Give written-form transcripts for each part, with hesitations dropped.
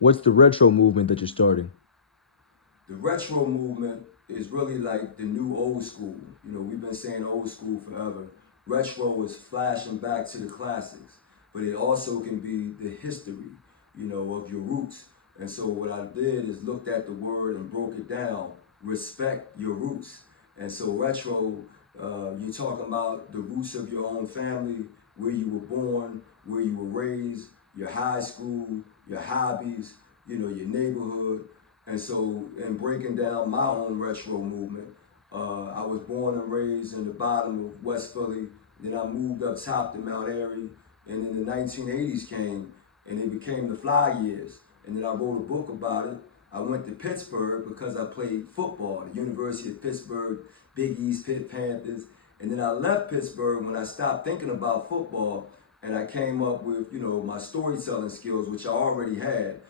What's the retro movement that you're starting? The retro movement is really like the new old school. You know, we've been saying old school forever. Retro is flashing back to the classics, but it also can be the history, you know, of your roots. And so what I did is looked at the word and broke it down. Respect your roots. And so retro, you're talking about the roots of your own family, where you were born, where you were raised, your high school, your hobbies, you know, your neighborhood. And so, in breaking down my own retro movement, I was born and raised in the bottom of West Philly. Then I moved up top to Mount Airy, and then the 1980s came, and it became the fly years. And then I wrote a book about it. I went to Pittsburgh because I played football, the University of Pittsburgh, Big East Pitt Panthers. And then I left Pittsburgh when I stopped thinking about football, and I came up with, you know, my storytelling skills, which I already had.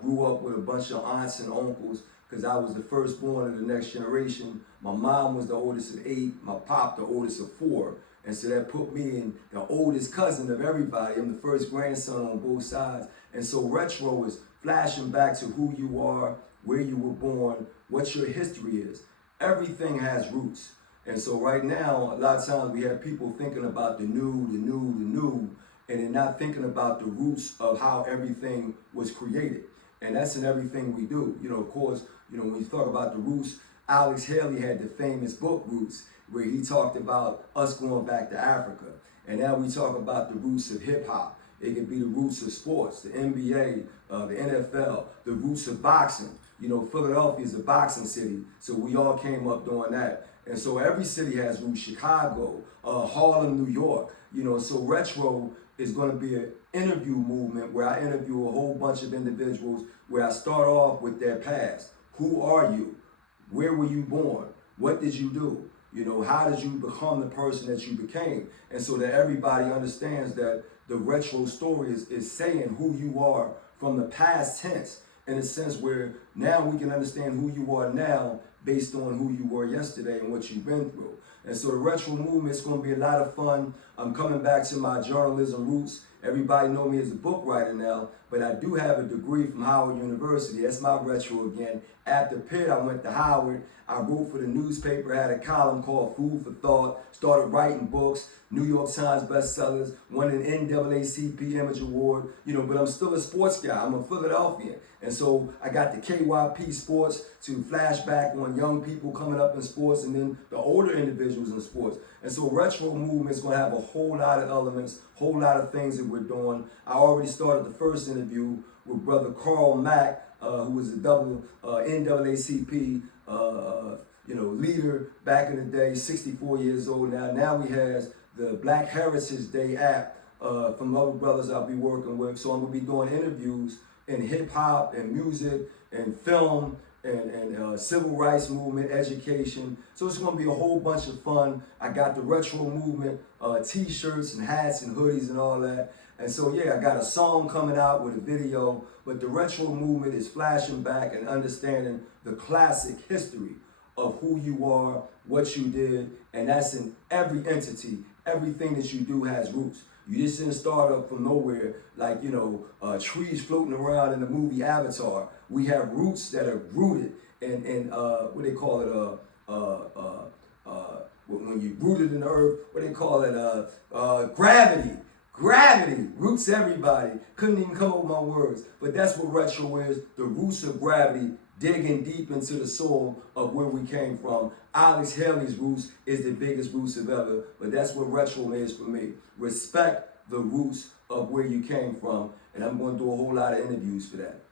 Grew up with a bunch of aunts and uncles because I was the firstborn of the next generation. My mom was the oldest of 8, my pop the oldest of 4. And so that put me in the oldest cousin of everybody. I'm the first grandson on both sides. And so retro is flashing back to who you are, where you were born, what your history is. Everything has roots. And so right now, a lot of times we have people thinking about the new, and they're not thinking about the roots of how everything was created. And that's in everything we do. You know, of course, you know, when you talk about the roots, Alex Haley had the famous book Roots, where he talked about us going back to Africa. And now we talk about the roots of hip hop. It could be the roots of sports, the NBA, the NFL, the roots of boxing. You know, Philadelphia is a boxing city, so we all came up doing that. And so every city has roots. Chicago, Harlem, New York. You know, so retro is going to be an interview movement where I interview a whole bunch of individuals where I start off with their past. Who are you? Where were you born? What did you do? You know, how did you become the person that you became? And so that everybody understands that the retro story is saying who you are from the past tense, in a sense where now we can understand who you are now based on who you were yesterday and what you've been through. And so the retro movement is going to be a lot of fun. I'm coming back to my journalism roots. Everybody know me as a book writer now, but I do have a degree from Howard University. That's my retro again. After Pitt, I went to Howard. I wrote for the newspaper, had a column called Food for Thought, started writing books, New York Times bestsellers, won an NAACP Image Award, you know, but I'm still a sports guy. I'm a Philadelphian. And so I got the KYP Sports to flash back on young people coming up in sports and then the older individuals in sports. And so retro movement is going to have a whole lot of elements, whole lot of things that we're doing. I already started the first interview with brother Carl Mack, who was a double NAACP you know, leader back in the day, 64 years old now. Now he has the Black Heritage Day app from other brothers I'll be working with. So I'm going to be doing interviews in hip hop and music and film and civil rights movement, education. So it's going to be a whole bunch of fun. I got the retro movement, t-shirts and hats and hoodies and all that. And so, yeah, I got a song coming out with a video, but the retro movement is flashing back and understanding the classic history of who you are, what you did, and that's in every entity. Everything that you do has roots. You just didn't start up from nowhere like, you know, trees floating around in the movie Avatar. We have roots that are rooted in what they call it, when you rooted in the earth, what they call it, gravity. Gravity roots everybody. Couldn't even come up with my words, but that's what retro is. The roots of gravity, digging deep into the soul of where we came from. Alex Haley's roots is the biggest roots of ever, but that's what retro is for me. Respect the roots of where you came from, and I'm going to do a whole lot of interviews for that.